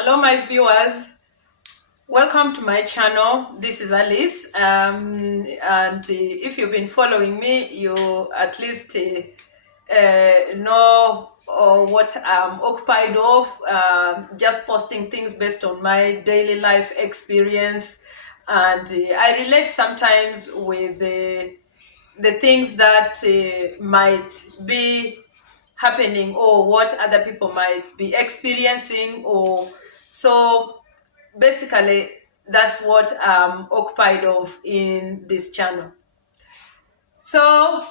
Hello, my viewers. Welcome to my channel. This is Alice. And if you've been following me, you at least know what I'm occupied of. Just posting things based on my daily life experience. And I relate sometimes with the things that might be happening or what other people might be experiencing or so basically that's what I'm occupied of in this channel. So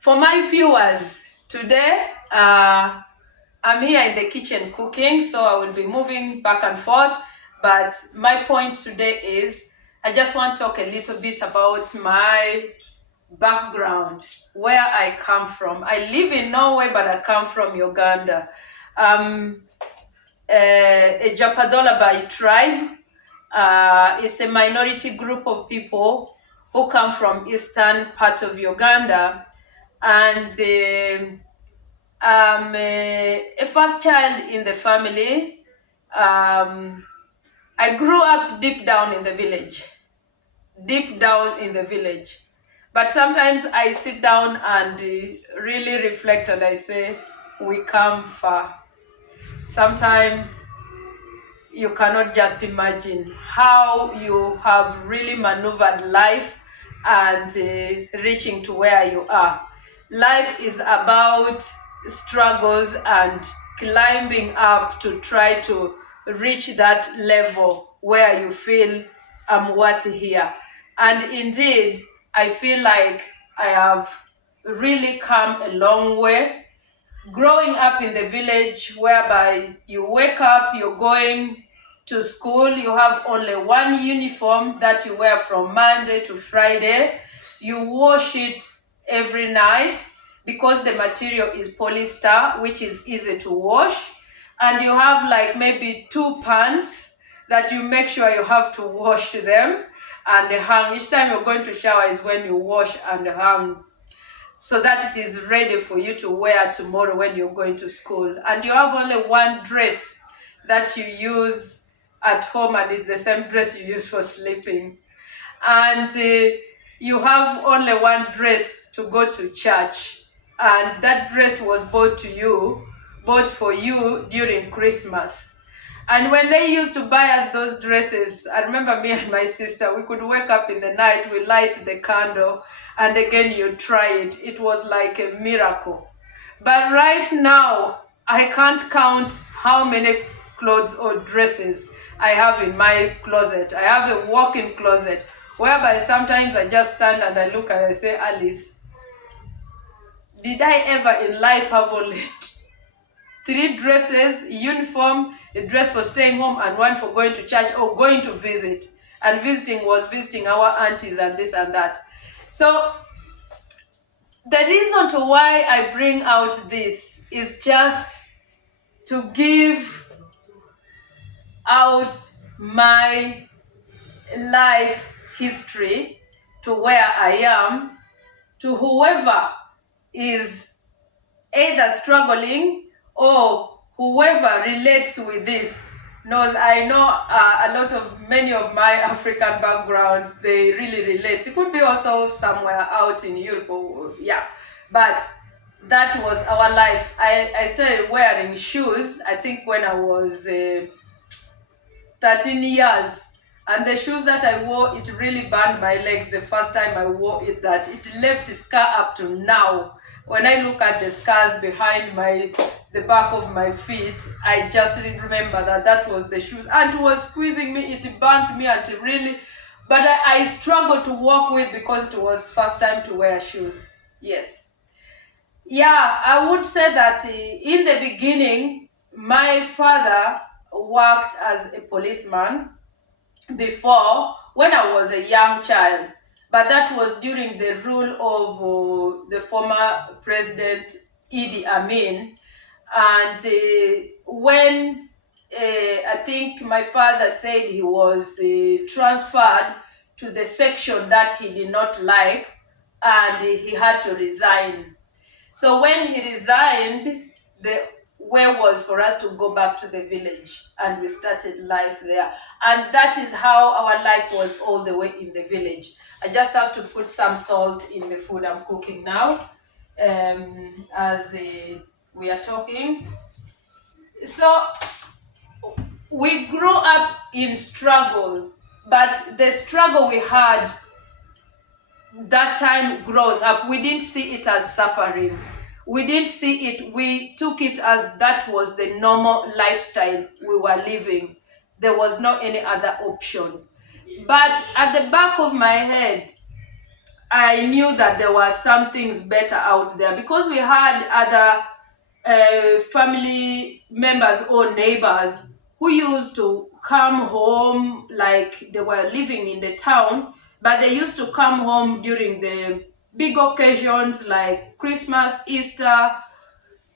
for my viewers today, I'm here in the kitchen cooking, so I will be moving back and forth, but my point today is I just want to talk a little bit about my background, where I come from. I live in Norway, but I come from Uganda. A Japadola by tribe. It's a minority group of people who come from eastern part of Uganda, and I'm a first child in the family. I grew up deep down in the village, deep down in the village. But sometimes I sit down and really reflect and I say, we come far. Sometimes you cannot just imagine how you have really maneuvered life and reaching to where you are. Life is about struggles and climbing up to try to reach that level where you feel I'm worth here. And indeed, I feel like I have really come a long way growing up in the village whereby you wake up, you're going to school, you have only one uniform that you wear from Monday to Friday. You wash it every night because the material is polyester, which is easy to wash. And you have like maybe two pants that you make sure you have to wash them and hang. Each time you're going to shower is when you wash and hang so that it is ready for you to wear tomorrow when you're going to school. And you have only one dress that you use at home, and it's the same dress you use for sleeping. And you have only one dress to go to church, and that dress was bought for you during Christmas. And when they used to buy us those dresses, I remember me and my sister, we could wake up in the night, we light the candle, and again you try it. It was like a miracle. But right now, I can't count how many clothes or dresses I have in my closet. I have a walk-in closet whereby sometimes I just stand and I look and I say, Alice, did I ever in life have only three dresses, uniform, a dress for staying home and one for going to church or going to visit? And visiting was visiting our aunties and this and that. So the reason to why I bring out this is just to give out my life history to where I am, to whoever is either struggling or whoever relates with this knows. I know many of my African backgrounds, they really relate. It could be also somewhere out in Europe, yeah, but that was our life. I started wearing shoes, I think when I was 13 years. And the shoes that I wore, it really burned my legs the first time I wore it, that it left a scar up to now. When I look at the scars behind the back of my feet, I just remember that was the shoes. And it was squeezing me, it burnt me, and it really, but I struggled to walk with because it was first time to wear shoes. Yes. Yeah, I would say that in the beginning, my father worked as a policeman before when I was a young child, but that was during the rule of the former president Idi Amin. And when I think my father said he was transferred to the section that he did not like, and he had to resign. So when he resigned, the way was for us to go back to the village, and we started life there. And that is how our life was all the way in the village. I just have to put some salt in the food I'm cooking now, as we are talking. So we grew up in struggle, but the struggle we had that time growing up, we didn't see it as suffering. We didn't see it, we took it as that was the normal lifestyle we were living. There was no any other option. But at the back of my head, I knew that there were some things better out there, because we had other family members or neighbors who used to come home, like they were living in the town, but they used to come home during the big occasions like Christmas, Easter,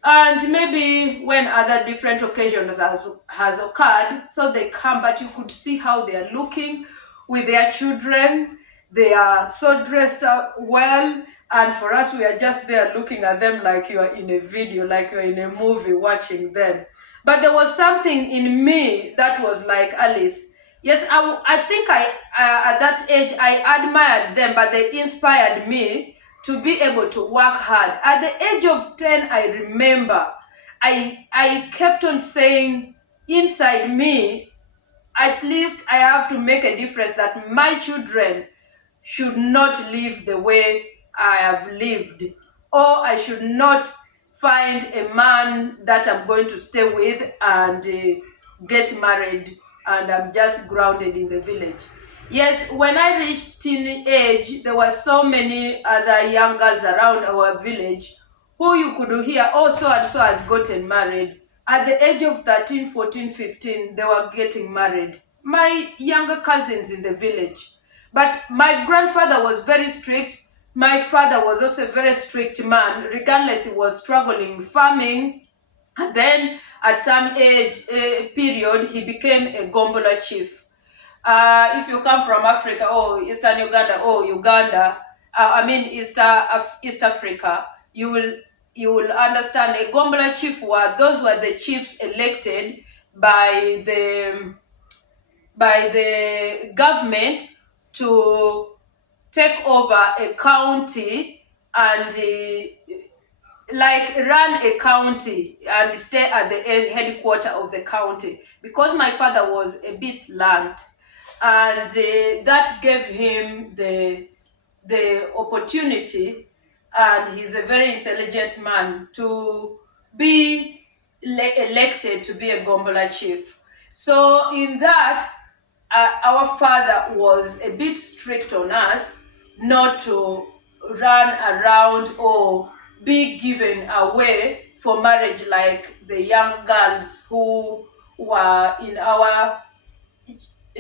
and maybe when other different occasions has occurred. So they come, but you could see how they are looking with their children. They are so dressed up well, and for us, we are just there looking at them like you are in a video, like you are in a movie watching them. But there was something in me that was like, Alice, yes, I think at that age I admired them, but they inspired me to be able to work hard. At the age of 10, I remember I kept on saying inside me, at least I have to make a difference, that my children should not live the way I have lived, or I should not find a man that I'm going to stay with and get married, and I'm just grounded in the village. Yes, when I reached teenage, there were so many other young girls around our village who you could hear, oh, so and so has gotten married. At the age of 13, 14, 15, they were getting married. My younger cousins in the village. But my grandfather was very strict. My father was also a very strict man, regardless, he was struggling farming. And then at some age period, he became a Gombola chief. If you come from Africa, or Eastern Uganda, or Uganda, East Africa, you will understand a Gombola chief those were the chiefs elected by the government to take over a county and like run a county and stay at the headquarters of the county. Because my father was a bit learned, and that gave him the opportunity, and he's a very intelligent man, to be elected to be a Gombola chief. So in that, our father was a bit strict on us not to run around or be given away for marriage like the young girls who were in our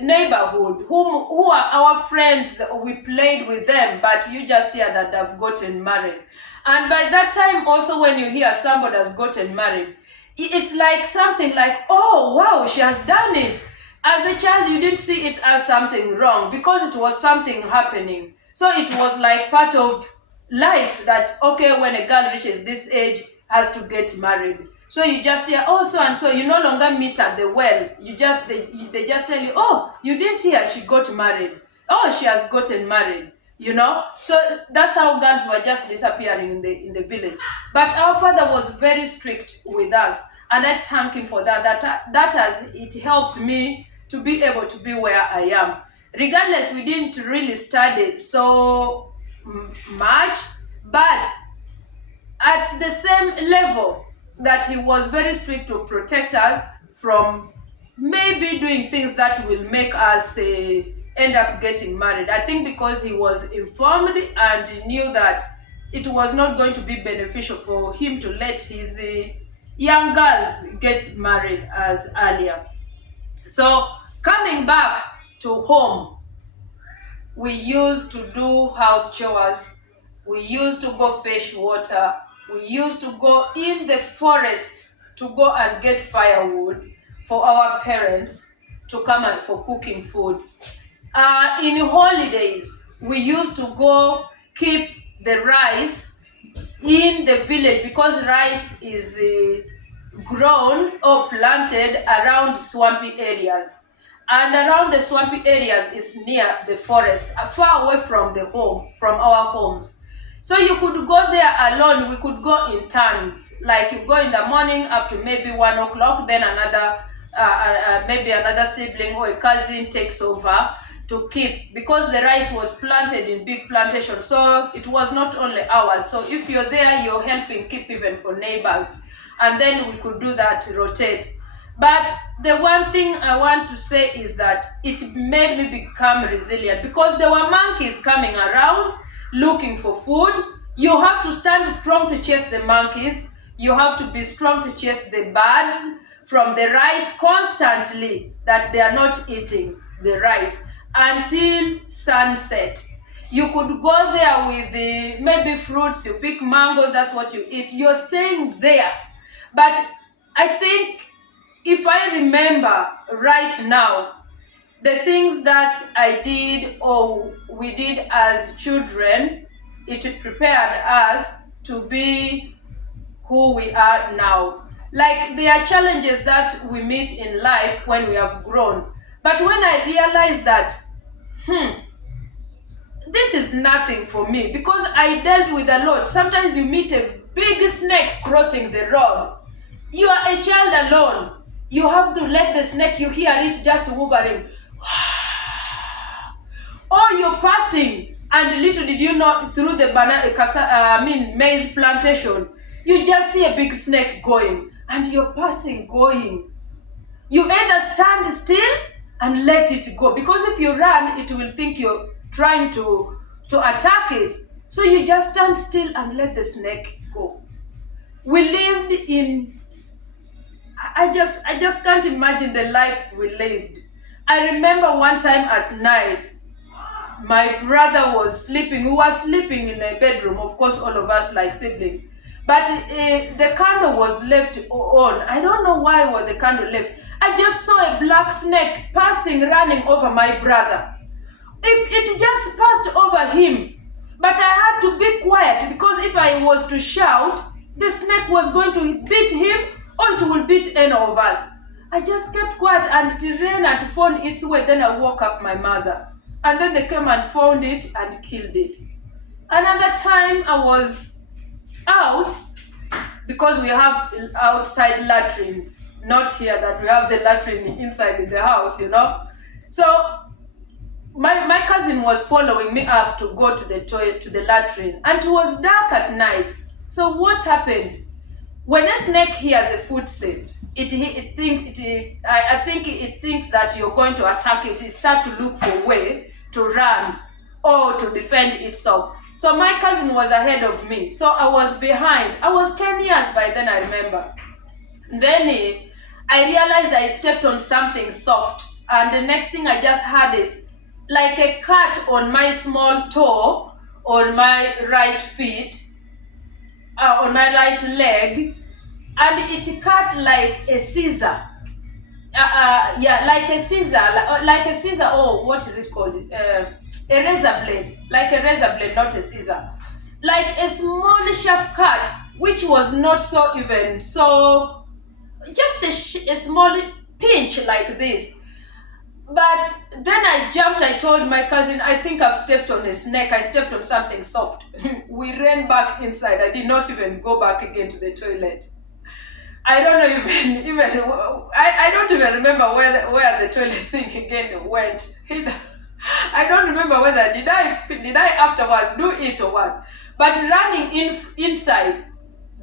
neighborhood, who are our friends. We played with them, but you just hear that they've gotten married. And by that time also, when you hear somebody has gotten married, it's like something like, oh wow, she has done it. As a child, you didn't see it as something wrong, because it was something happening. So it was like part of life, that okay, when a girl reaches this age, has to get married. So you just hear, oh, so and so, you no longer meet at the well. They just tell you, oh, you didn't hear she got married. Oh, she has gotten married. So that's how girls were just disappearing in the village. But our father was very strict with us, and I thank him for that. That has it helped me to be able to be where I am. Regardless, we didn't really study so much, but at the same level that he was very strict to protect us from maybe doing things that will make us end up getting married. I think because he was informed and he knew that it was not going to be beneficial for him to let his young girls get married as earlier. So coming back to home, we used to do house chores, we used to go fetch water, we used to go in the forests to go and get firewood for our parents to come and for cooking food. In holidays, we used to go keep the rice in the village, because rice is grown or planted around swampy areas. And around the swampy areas is near the forest, far away from the home, from our homes. So you could go there alone. We could go in turns. Like you go in the morning up to maybe 1 o'clock, then maybe another sibling or a cousin takes over to keep, because the rice was planted in big plantations. So it was not only ours. So if you're there, you're helping keep even for neighbors. And then we could do that, rotate. But the one thing I want to say is that it made me become resilient, because there were monkeys coming around looking for food. You have to stand strong to chase the monkeys. You have to be strong to chase the birds from the rice constantly, that they are not eating the rice until sunset. You could go there with maybe fruits, you pick mangoes, that's what you eat. You're staying there. But I think if I remember right now, the things that I did or we did as children, it prepared us to be who we are now. Like, there are challenges that we meet in life when we have grown. But when I realized that, this is nothing for me, because I dealt with a lot. Sometimes you meet a big snake crossing the road. You are a child alone. You have to let the snake, you hear it just hovering. Or you're passing, and little did you know, through the maize plantation, you just see a big snake going, and you're passing, going. You either stand still and let it go, because if you run, it will think you're trying to attack it. So you just stand still and let the snake go. We lived in, I just can't imagine the life we lived. I remember one time at night, my brother was sleeping. We were sleeping in a bedroom, of course, all of us like siblings. But the candle was left on. I don't know why was the candle left. I just saw a black snake passing, running over my brother. It just passed over him. But I had to be quiet, because if I was to shout, the snake was going to beat him, or it will beat any of us. I just kept quiet, and it ran and found its way. Then I woke up my mother. And then they came and found it and killed it. Another time I was out, because we have outside latrines, not here that we have the latrine inside in the house, So my cousin was following me up to go to the toilet, to the latrine, and it was dark at night. So what happened? When a snake hears a footstep, I think it thinks that you're going to attack it. It starts to look for a way to run or to defend itself. So my cousin was ahead of me, so I was behind. I was 10 years by then, I remember. Then I realized I stepped on something soft, and the next thing I just had is like a cut on my small toe, on my right feet, on my right leg, and it cut like a scissor. Like a scissor. Oh, what is it called? A razor blade, like a razor blade, not a scissor. Like a small sharp cut, which was not so even. So just a small pinch like this. But then I jumped. I told my cousin, I think I've stepped on a snake. I stepped on something soft. We ran back inside. I did not even go back again to the toilet. I don't know even I don't even remember where the toilet thing again went. I don't remember whether did I afterwards do it or what. But running inside,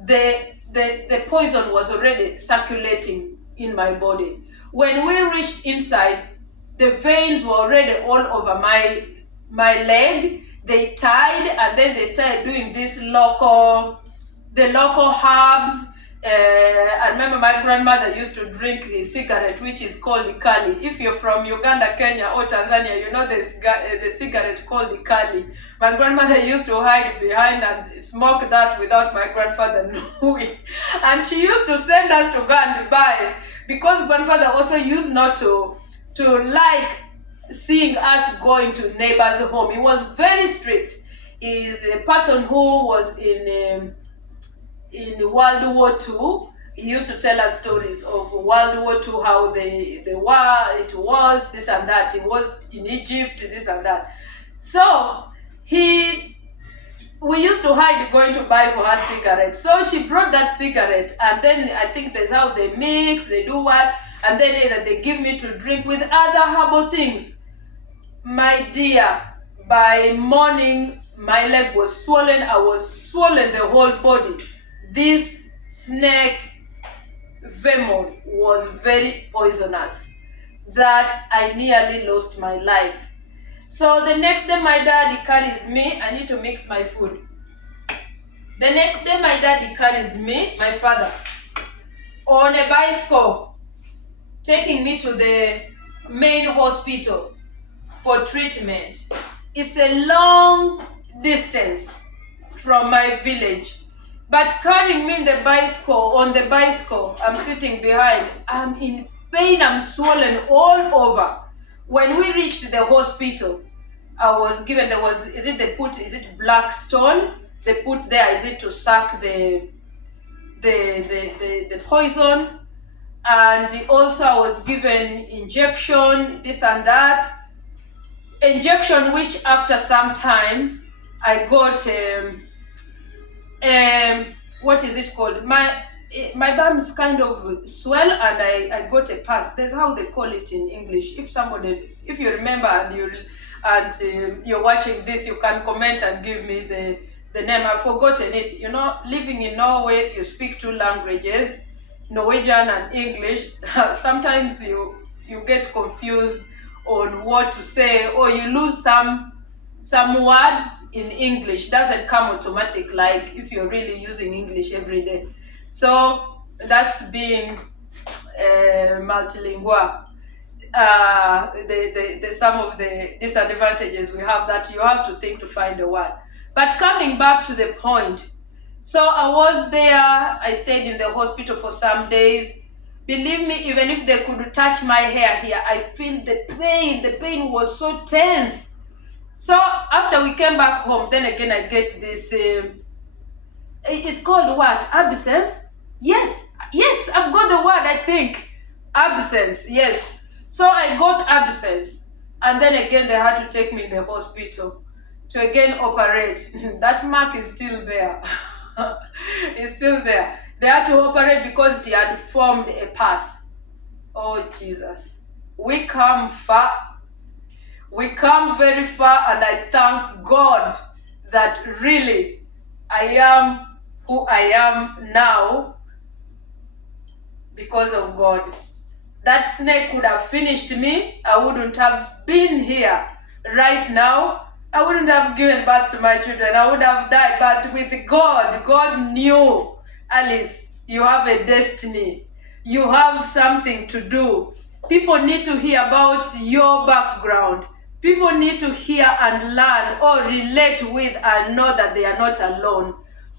the poison was already circulating in my body. When we reached inside, the veins were already all over my leg. They tied, and then they started doing the local herbs. I remember my grandmother used to drink his cigarette, which is called Ikali. If you're from Uganda, Kenya, or Tanzania, you know the cigarette called Ikali. My grandmother used to hide behind and smoke that without my grandfather knowing. And she used to send us to go and buy, because grandfather also used not to like seeing us going to neighbors' home. He was very strict. He's a person who was in World War II. he used to tell us stories of World War II, how the war, it was, this and that. He was in Egypt, this and that. So we used to hide going to buy for her cigarette. So she brought that cigarette, and then I think that's how they mix, they do what, and then either they give me to drink with other herbal things. My dear, by morning, my leg was swollen. I was swollen the whole body. This snake venom was very poisonous that I nearly lost my life. So the next day my daddy carries me. I need to mix my food. The next day my daddy carries me, my father, on a bicycle, taking me to the main hospital for treatment. It's a long distance from my village. But carrying me in the bicycle, on the bicycle, I'm sitting behind. I'm in pain, I'm swollen all over. When we reached the hospital, I was given, is it black stone? They put there, is it to suck the poison? And also I was given injection, this and that. Injection which after some time, I got what is it called? My bum's kind of swell, and I got a pus. That's how they call it in English. If you remember and you're watching this, you can comment and give me the name. I've forgotten it. You know, living in Norway, you speak two languages, Norwegian and English. Sometimes you get confused on what to say, or you lose some words in English. Doesn't come automatic like if you're really using English every day. So that's being multilingual. Some of the disadvantages we have, that you have to think to find a word. But coming back to the point, so I was there, I stayed in the hospital for some days. Believe me, even if they could touch my hair here, I feel the pain was so tense. So after we came back home, then again I get this, it's called what? Absence? Yes, I've got the word, I think. Absence, yes. So I got absence, and then again they had to take me in the hospital to again operate. That mark is still there. It's still there. They had to operate because it had formed a pus. Oh Jesus. We come far. We come very far, and I thank God that really I am who I am now because of God. That snake could have finished me. I wouldn't have been here right now. I wouldn't have given birth to my children. I would have died. But with God, God knew, Alice, you have a destiny. You have something to do. People need to hear about your background. People need to hear and learn or relate with and know that they are not alone.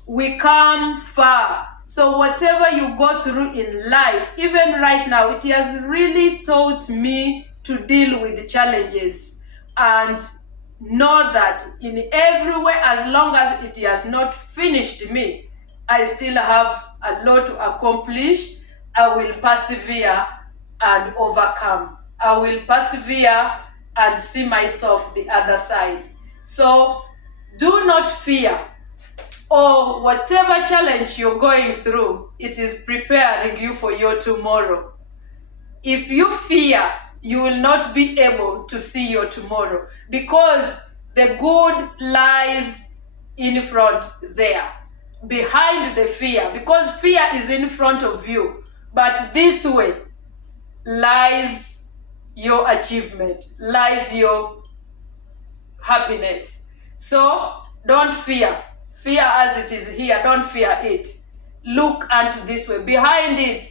We come far. So whatever you go through in life, even right now, it has really taught me to deal with the challenges and know that in every way, as long as it has not finished me, I still have a lot to accomplish. I will persevere and overcome. I will persevere and see myself the other side. So do not fear, or whatever challenge you're going through, it is preparing you for your tomorrow. If you fear, you will not be able to see your tomorrow, because the good lies in front there, behind the fear, because fear is in front of you, but this way lies your achievement, lies your happiness. So don't fear. Fear as it is here, don't fear it. Look unto this way. Behind it,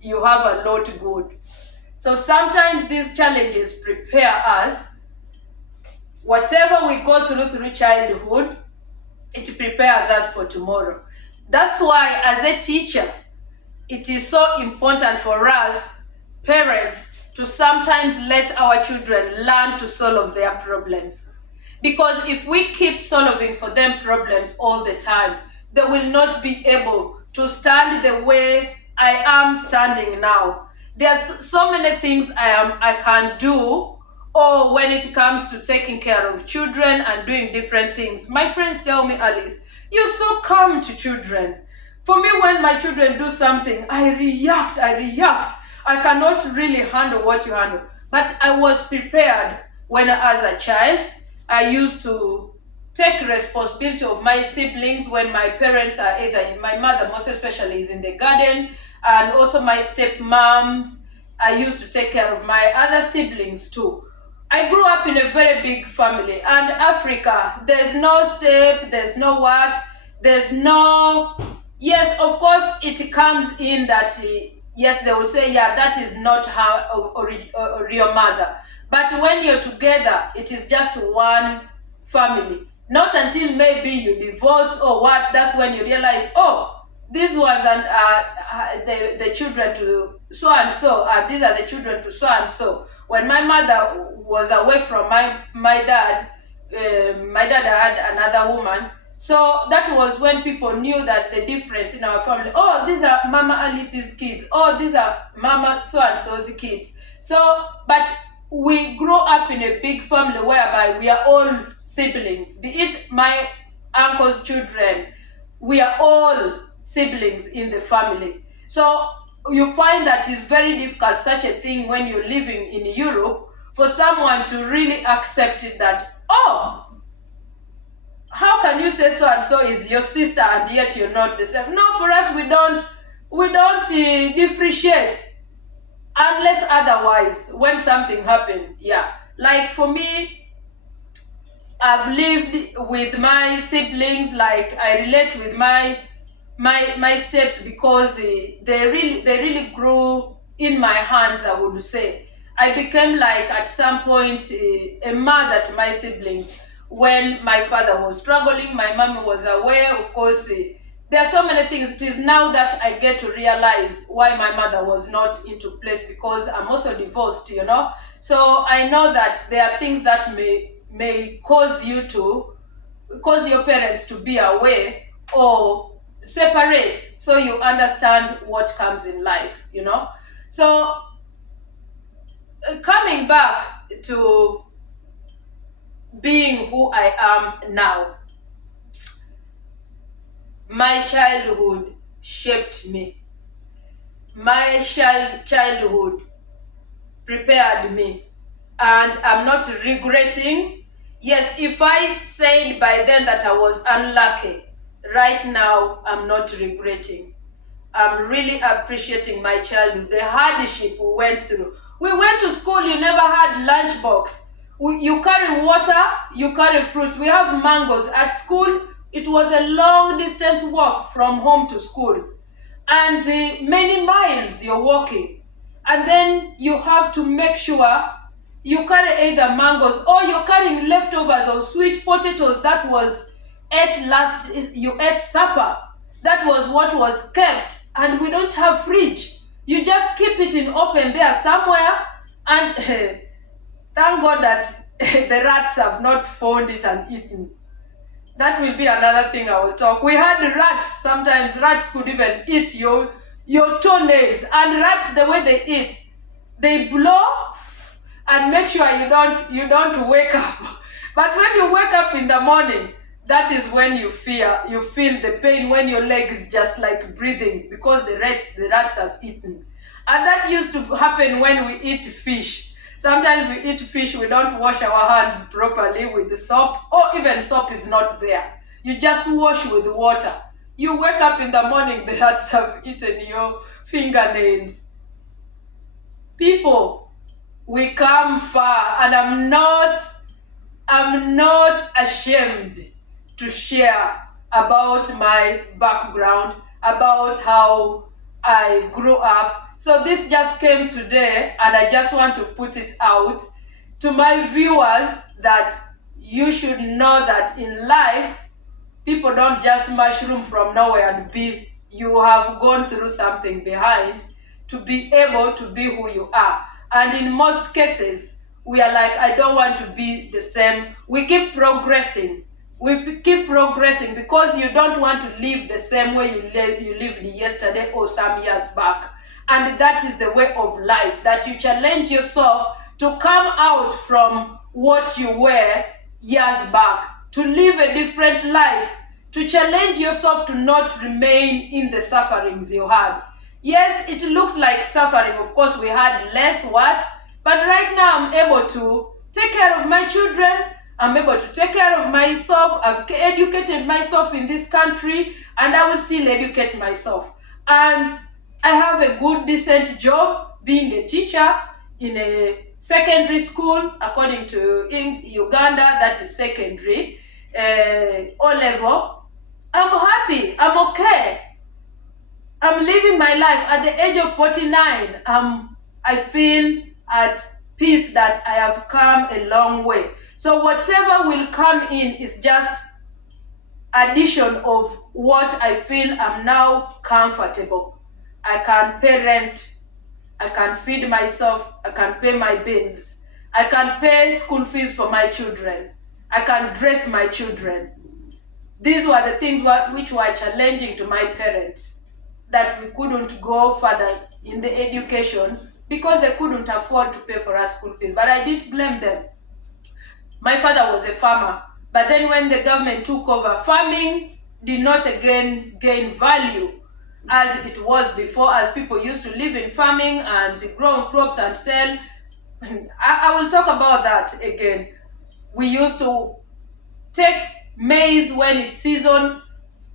you have a lot good. So sometimes these challenges prepare us. Whatever we go through childhood, it prepares us for tomorrow. That's why as a teacher, it is so important for us, parents, to sometimes let our children learn to solve their problems. Because if we keep solving for them problems all the time, they will not be able to stand the way I am standing now. There are so many things I can do, or when it comes to taking care of children and doing different things. My friends tell me, Alice, you're so calm to children. For me, when my children do something, I react, I react. I cannot really handle what you handle. But I was prepared when, as a child, I used to take responsibility of my siblings when my parents are either, my mother most especially is in the garden, and also my stepmom. I used to take care of my other siblings too. I grew up in a very big family, and Africa, there's no step, there's no what, there's no, yes, of course, it comes in that, yes, they will say, yeah, that is not how or your mother. But when you're together, it is just one family. Not until maybe you divorce or what, that's when you realize, oh, these ones are the children to so and so, and these are the children to so and so. When my mother was away from my dad, my dad had another woman. So that was when people knew that the difference in our family. Oh, these are Mama Alice's kids. Oh, these are Mama so and so's kids. So, but we grow up in a big family whereby we are all siblings, be it my uncle's children, we are all siblings in the family. So you find that it's very difficult, such a thing when you're living in Europe, for someone to really accept it that, oh, how can you say so and so is your sister and yet you're not the same? No, for us we don't differentiate unless otherwise when something happened. Yeah, like for me, I've lived with my siblings, like I relate with my steps because they really grew in my hands, I would say. I became like at some point a mother to my siblings. When my father was struggling, my mommy was aware, of course. There are so many things. It is now that I get to realize why my mother was not into place, because I'm also divorced. So I know that there are things that may cause your parents to be away or separate, so you understand what comes in life. So coming back to being who I am now, my childhood shaped me. My childhood prepared me, and I'm not regretting. Yes, if I said by then that I was unlucky, right now I'm not regretting. I'm really appreciating my childhood, the hardship we went through. We went to school, you never had lunchbox. You carry water, you carry fruits. We have mangoes. At school, it was a long distance walk from home to school. And many miles you're walking. And then you have to make sure you carry either mangoes or you're carrying leftovers of sweet potatoes that was you ate supper. That was what was kept, and we don't have fridge. You just keep it in open there somewhere, and thank God that the rats have not found it and eaten. That will be another thing I will talk. We had rats. Sometimes rats could even eat your toenails. And rats, the way they eat, they blow and make sure you don't wake up. But when you wake up in the morning, that is when you feel the pain when your leg is just like breathing, because the rats have eaten. And that used to happen when we eat fish. Sometimes we eat fish, we don't wash our hands properly with the soap, or even soap is not there. You just wash with water. You wake up in the morning, the rats have eaten your fingernails. People, we come far, and I'm not ashamed to share about my background, about how I grew up. So this just came today, and I just want to put it out to my viewers that you should know that in life, people don't just mushroom from nowhere and be, you have gone through something behind to be able to be who you are. And in most cases, we are like, I don't want to be the same. We keep progressing. We keep progressing because you don't want to live the same way you lived yesterday or some years back. And that is the way of life, that you challenge yourself to come out from what you were years back, to live a different life, to challenge yourself to not remain in the sufferings you had. Yes, it looked like suffering. Of course, we had less what, but right now I'm able to take care of my children. I'm able to take care of myself. I've educated myself in this country, and I will still educate myself. And I have a good, decent job being a teacher in a secondary school, according to in Uganda, that is secondary, O level. I'm happy. I'm okay. I'm living my life. At the age of 49, I feel at peace that I have come a long way. So whatever will come in is just addition of what I feel I'm now comfortable. I can pay rent, I can feed myself, I can pay my bills, I can pay school fees for my children, I can dress my children. These were the things which were challenging to my parents, that we couldn't go further in the education because they couldn't afford to pay for our school fees. But I didn't blame them. My father was a farmer, but then when the government took over, farming did not again gain value as it was before, as people used to live in farming and grow crops and sell. I will talk about that again. We used to take maize when it's season,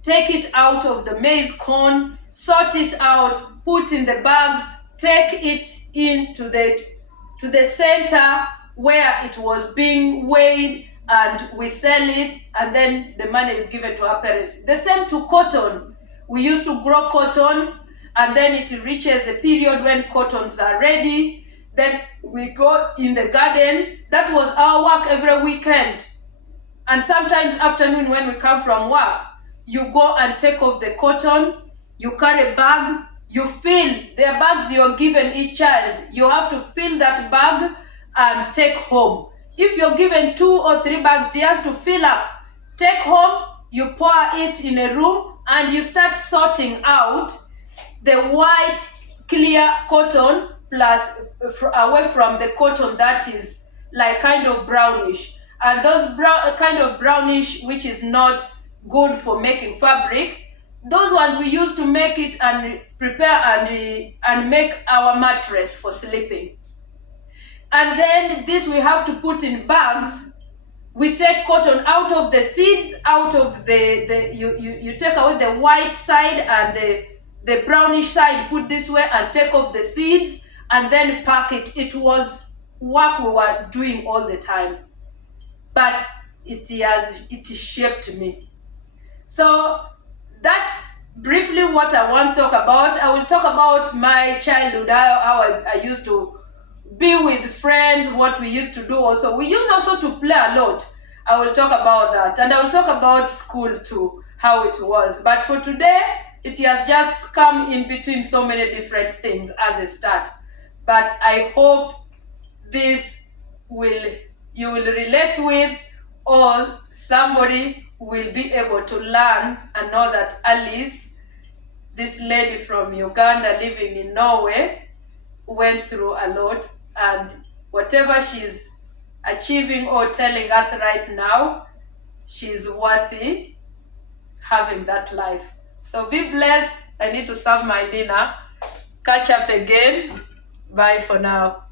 take it out of the maize corn, sort it out, put in the bags, take it into the center where it was being weighed, and we sell it, and then the money is given to our parents. The same to cotton. We used to grow cotton, and then it reaches the period when cottons are ready. Then we go in the garden. That was our work every weekend. And sometimes afternoon when we come from work, you go and take off the cotton, you carry bags, you fill the bags you're given each child. You have to fill that bag and take home. If you're given 2 or 3 bags just to fill up, take home, you pour it in a room, and you start sorting out the white clear cotton plus away from the cotton that is like kind of brownish. And those kind of brownish, which is not good for making fabric, those ones we use to make it and prepare and make our mattress for sleeping. And then this we have to put in bags. We take cotton out of the seeds, out of you take away the white side and the brownish side, put this way, and take off the seeds and then pack it. It was work we were doing all the time, but it shaped me. So that's briefly what I want to talk about. I will talk about my childhood, how I used to be with friends, what we used to do also. We used also to play a lot. I will talk about that. And I will talk about school too, how it was. But for today, it has just come in between so many different things as a start. But I hope this you will relate with, or somebody will be able to learn and know that Alice, this lady from Uganda living in Norway, went through a lot, and whatever she's achieving or telling us right now, she's worthy having that life. So be blessed. I need to serve my dinner. Catch up again. Bye for now.